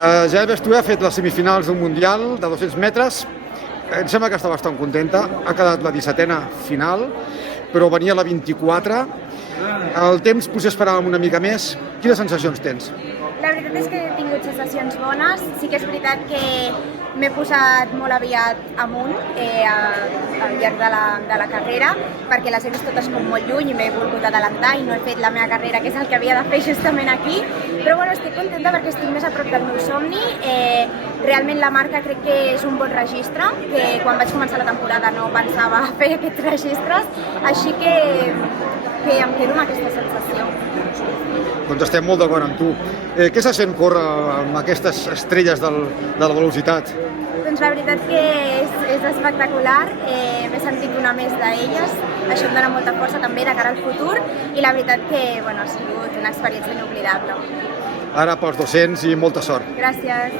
Jael tu ha fet les semifinals d'un Mundial de 200 metres. Em sembla que està bastant contenta. Ha quedat la 17a final, però venia la 24. El temps potser esperàvem una mica més. Quines sensacions tens? La veritat és que he tingut sensacions bones. Sí que és veritat que m'he posat molt aviat amunt al llarg de la carrera, perquè les he vist totes com molt lluny i m'he volgut adelantar i no he fet la meva carrera, que és el que havia de fer justament aquí. Però bueno, estic contenta perquè estic més a prop del meu somni. Realment la marca crec que és un bon registre, que quan vaig començar la temporada no pensava fer aquests registres, així que em quedo amb aquesta sensació. Doncs estem molt d'acord amb tu. Què se sent córrer amb aquestes estrelles de la velocitat? Doncs la veritat que és espectacular, m'he sentit una més d'elles, això em dona molta força també de cara al futur i la veritat que ha sigut una experiència inoblidable. Ara pels 200 i molta sort. Gràcies.